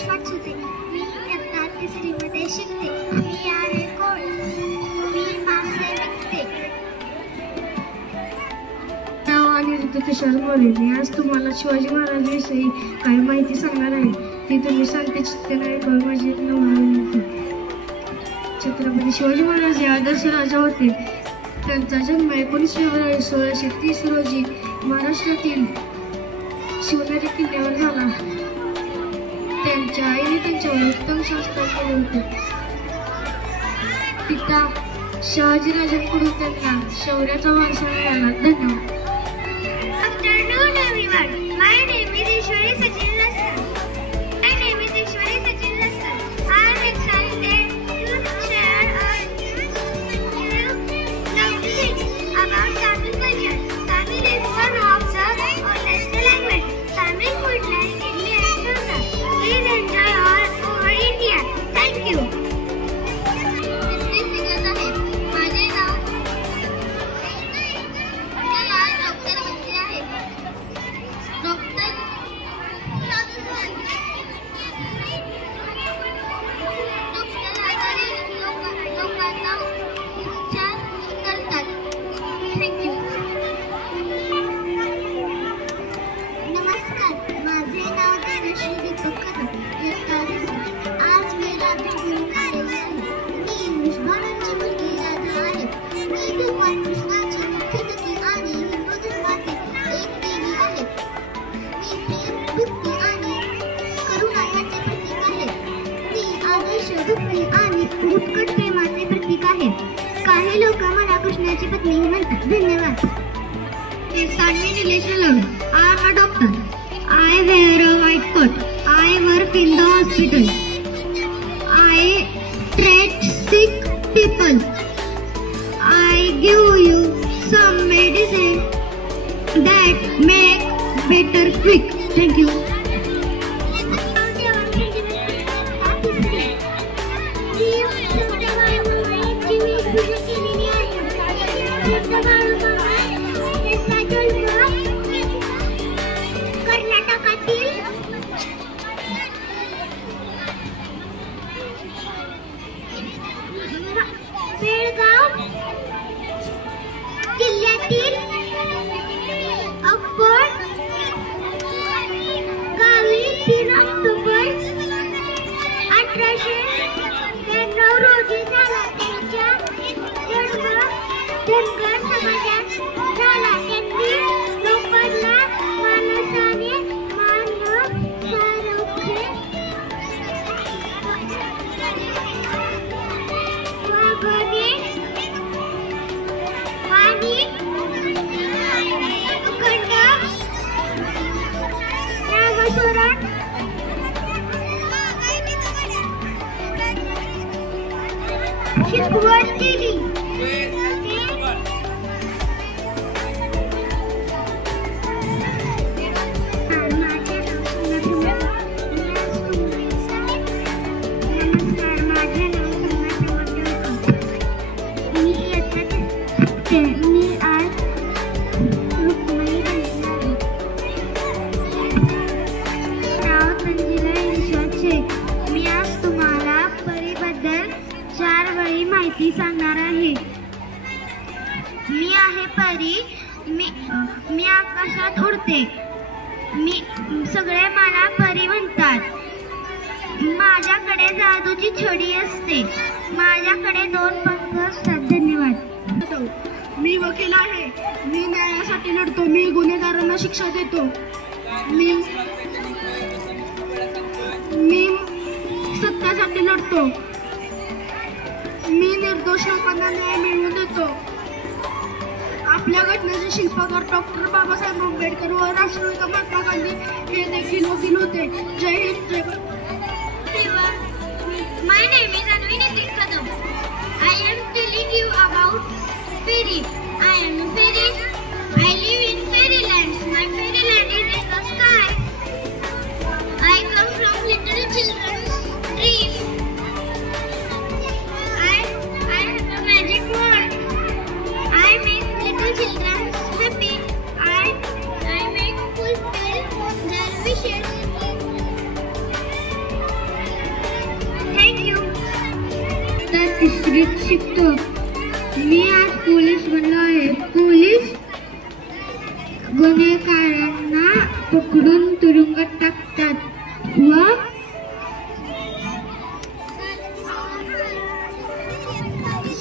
गणेश वाटसुते. मी इयत्ता तिसरीमध्ये शिकते. मी आहे कोण? मी मासे विकते. नाव अनिरुद्ध तुषार मोरे. मी आज तुम्हाला शिवाजी महाराजांविषयी काही माहिती सांगणार आहे. ती तुम्ही शांत चित्ताने ऐकावी माझी नम्र विनंती. छत्रपती शिवाजी महाराज हे आदर्श राजा होते. त्यांचा जन्म 19 फेब्रुवारी 1630 रोजी महाराष्ट्रातील शिवनेरी किल्ल्यावर झाला. त्यांच्या आईने त्यांच्यावर उत्तम संस्कार केले होते. पिता शहाजीराजांकडून त्यांना शौर्याचा वारसा मिळाला. धन्यवाद. Afternoon everyone. My name is Ishwari Sachin Lasal. My name is Ishwari Sachin Lasal. I am excited to share lovely things about Tamil culture. Tamil is one of the oldest language. Tamil food like idli and dosa. Please enjoy our India. Thank you. माझे नाव doctor बनले आहे. Doctor आजारी लोकांना उपचार करतात. Thank you. नमस्कार, माझे नाव धनश्री दीपक कदम. आज मी रात्री गुरु कार्यक्रम आहे. मी इंग्लिश भाषांची मुलगी राधा आहे. मी भगवान कृष्णाची भक्ती आणि हिंदू धर्मातील एक देवी आहे. मी प्रेम, भक्ती आणि करुणा याचे प्रतीक आहे. मी आदर्श भक्ती आणि उत्कट प्रेमाचे प्रतीक आहे. काही लोक मला कृष्णाची पत्नी म्हणतात. धन्यवाद. Saanvi Nilesh लवडे. I am a doctor. I wear a white coat. I work in the hospital. I treat sick people. I give you some medicine that make better quick. Thank you. कर्नाटकातील बेळगाव जिल्ह्यातील अक्कोट गावी 3 ऑक्टोबर 1893 रोजी झाला. त्यांच्या धनगर समाजात झाला. त्यांनी लोकांना माणसाने मानव वागणे आणि अखंड नामस्मरण शिकवण दिली. मी आज रुक्मिणी नाव संजीला ईश्वरचे. मी आज तुम्हाला परीबद्दल 4 वेळी माहिती सांगणार आहे. मी आहे परी. मी आकाशात उडते. मी सगळे मला परी म्हणतात. माझ्याकडे जादूची छडी असते. माझ्याकडे 2 पंख असतात. धन्यवाद. मी वकील आहे. मी न्यायासाठी लढतो. मी गुन्हेगारांना शिक्षा देतो. मी सत्यासाठी लढतो. मी निर्दोष लोकांना न्याय मिळवून देतो. आपल्या घटनेचे शिल्पकार डॉक्टर बाबासाहेब आंबेडकर व राष्ट्रपिता महात्मा गांधी हे देखील वकील होते. जय हिंद, जय Bharat. My name is Anvi Nitin Kadam. I am telling you about fairy. I am a fairy. I live in fairylands. My fairyland is in the sky. I come from little children's dream. I have a magic wand. I make little children happy. I make fulfill their wishes. तिसरीत शिकतो. मी आज police बनलो आहे. Police गुन्हेगारांना पकडून तुरुंगात टाकतात व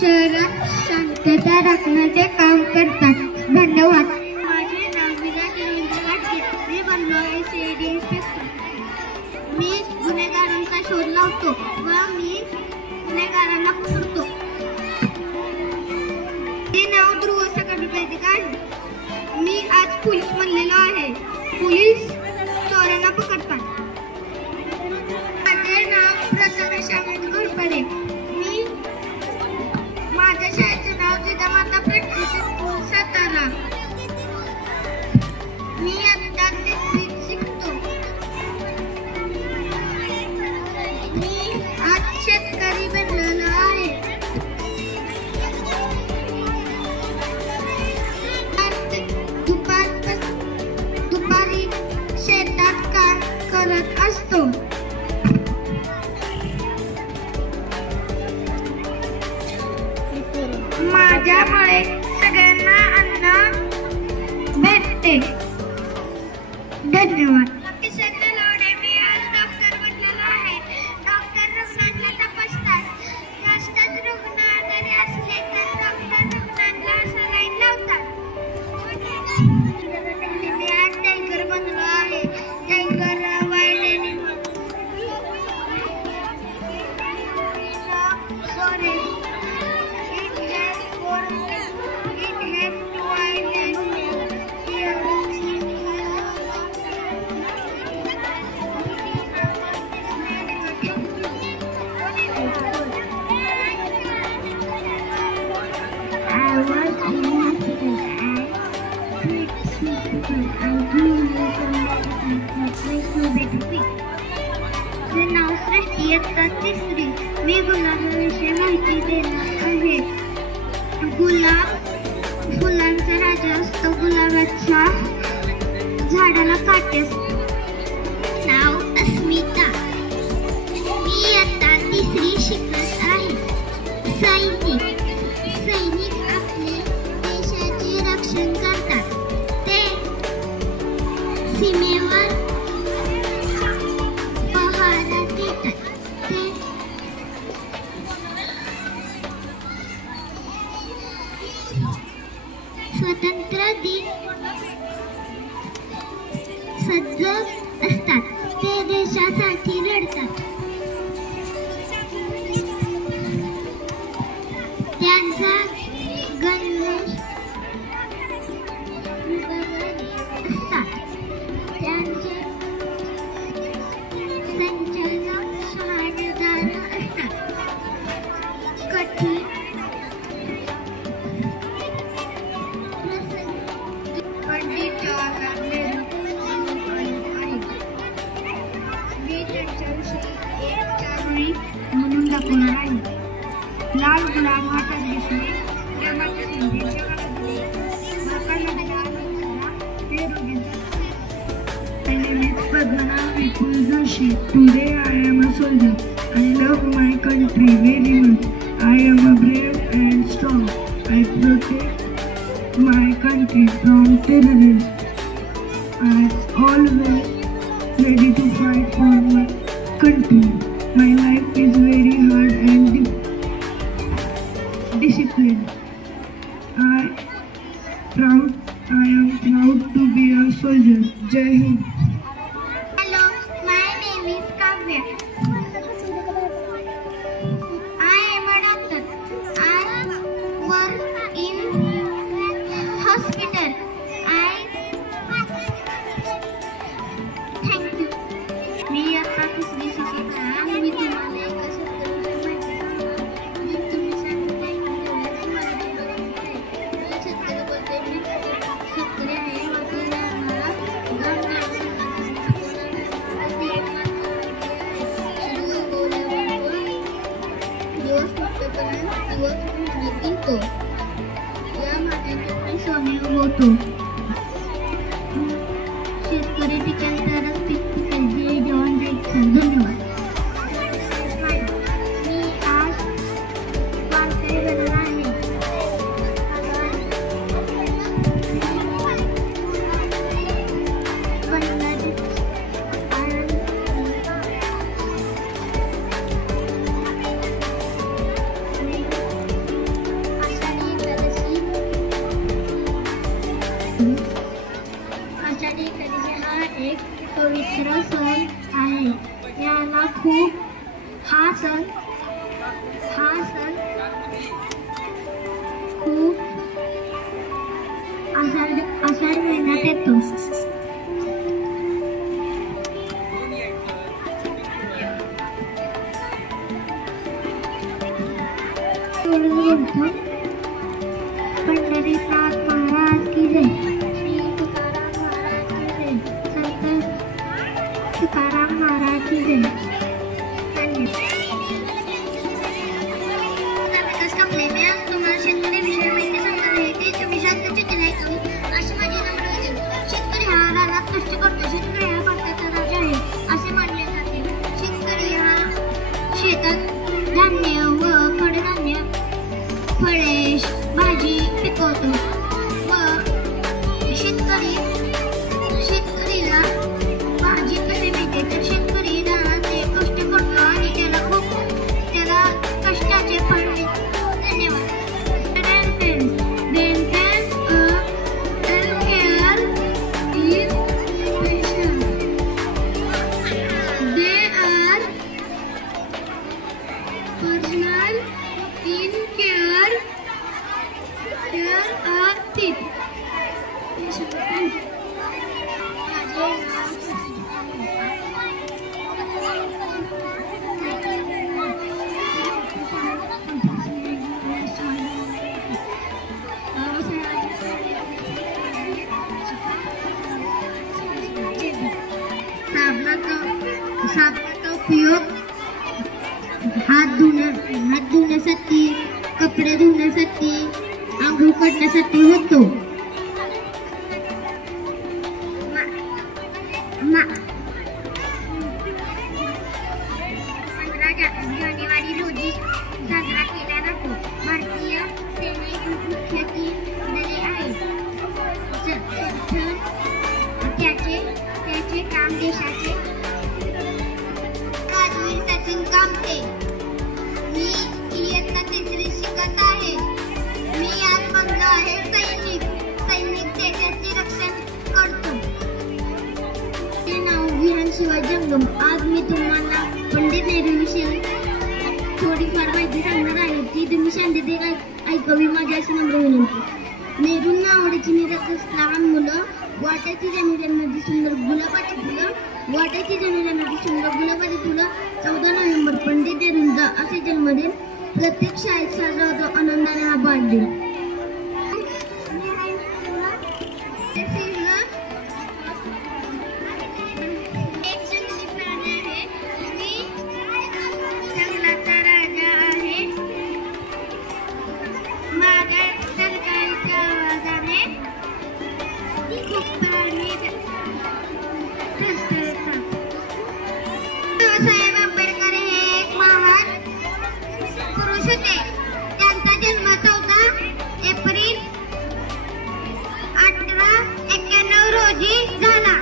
शहरात शांतता राखण्याचे काम करतात. धन्यवाद. माझे नाव विराट रवींद्र गाडगे. मी बनलो आहे CID इन्स्पेक्टर. मी गुन्हेगारांचा शोध लावतो व मी गुन्हेगारांना पकडतो. माझे नाव ध्रुव सकट गाडगे. मी आज पोलीस बनलेलो आहे. पोलीस चोरांना पकडतात. माझे नाव प्रथमेश अमित घोरपडे. मी माझ्या शाळेचे नाव जिजामाता प्रॅक्टिस स्कूल सातारा. मी आता तिसरीत शिकतो. मी आज शेतकरी बनलेलो आहे. दुपारी शेतात काम करत असतो. माझ्यामुळे सगळ्यांना अन्न भेटते. धन्यवाद. मी आज डॉक्टर बनलेलो आहे. डॉक्टर रुग्णांना तपासतात. जास्तच रुग्ण आजारी असले तर डॉक्टर रुग्णांना सलाईन लावतात. मी आज टायगर बनलो आहे. Tiger wild animal. नाव सृष्टी. इयत्ता तिसरी. मी गुलाबाविषयी माहिती देणार आहे. गुलाब फुलांचा राजा असतो. गुलाबाच्या झाडाला काटे असतात. नाव अस्मिता. मी इयत्ता तिसरी शिकत आहे. सैनिक आपले देशाचे रक्षण करतात. ते सीमेवर पहारा देतात. ते स्वातंत्र्य दिन सज्ज असतात. ते देशासाठी लढतात. त्यांचा गणवेश असतात. त्यांचे संचालक शहाणदार असतात. कठीण पंडित जवाहरलाल नेहरू आहेत. मी त्यांच्याविषयी एक चारोळी म्हणून दाखवणार आहे. लाल गुलाब हातात दिसले. My name is Padmana Vipul Joshi. Today I am a soldier. I love my country very much. I am a brave and strong. I protect my country from terrorists. I am always ready to fight for my country. My life is very hard and disciplined. I am proud to be a soldier. Jai Hind. Hello, my name is Kavya. I am a doctor. I work in hospital. Thank you. मी आता तिसरी शिक्षक आहे. मी तुम्हाला एका शब्दामध्ये माहिती तुम्ही सांगितलं शेतकरी आहे. पवित्र सण आहे. याला हा सण खूप आषाढ महिन्यात येतो. पंढरीनाथ महाराज की जय. श्री तुकाराम महाराज की जय. संत तुकाराम महाराज की जय. तुम्हाला शेतकरी विषयी माहिती सांगणार आहे ते तुम्ही शांतचित्त ऐकावी अशी माझी नम्र विनंती. शेतकरी हा रानात कष्ट करतो. शेतकरी हा भारताचा राजा आहे असे मानले जाते. शेतकरी हा शेतात धान्य व कडधान्य फळे भाजी पिकवतो व शेतकरीला भाजी कशी मिळते तर शेतकरी रानात कष्ट करतो आणि त्याला कष्टाचे फळ मिळते. धन्यवाद. साबणाचा उपयोग हात धुण्यासाठी, कपडे धुण्यासाठी, आंघोळ करण्यासाठी होतो. 15 जानेवारी रोजी साजरा केला जातो. भारतीय सेनेची मुख्य 3 दले आहेत. त्याचे काम देशाचे राजवीर सचिन कामते. मी इयत्ता 3री शिकत आहे. मी आज बनलो आहे सैनिक देशाचे रक्षण करतो. ते नाव विहान शिवाजी जंगम. आज मी तुम्हाला पंडित नेहरू विषयी थोडीफार माहिती सांगणार आहे ती तुम्ही शांततेत ऐकावी माझी अशी नम्र विनंती. नेहरूंना आवडीची निरक्षर लहान मुलं, वाटायची जमिनीमध्ये सुंदर गुलाबाची फुलं, 14 नोव्हेंबर पंडित नेहरूंचा असे जन्मदिन प्रत्येक शाळेत साजरा होतो. आनंदाने हा बालदिन. साहेब आंबेडकर हे एक महान पुरुष होते. त्यांचा जन्म 14 एप्रिल 1891 रोजी झाला.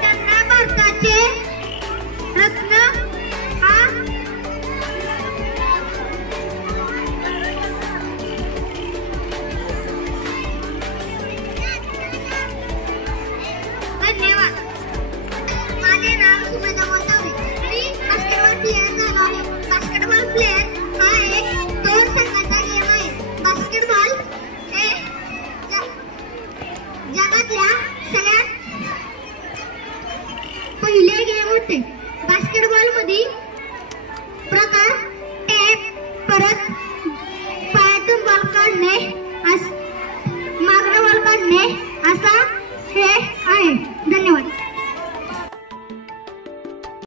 त्यांना भारताचे रत्न हा धन्यवाद. माझे नाव सुमेधा मोतावरे. मी बास्केटबॉल प्लेअर झालो आहे. बास्केटबॉल प्लेअर हा एक 2 संघाचा गेम आहे. बास्केटबॉल हे जगातल्या सगळ्यात पहिले गेम होते. बास्केटबॉल मध्ये प्रकार टेप, परत